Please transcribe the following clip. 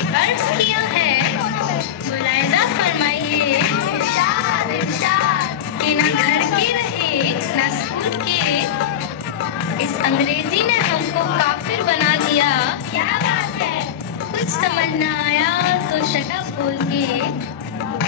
अर्ज किया है, मुलायजा फरमाइए कि ना घर के रहे ना स्कूल के, इस अंग्रेजी ने हमको काफिर बना दिया। क्या बात है, कुछ समझ ना आया तो शट अप बोल के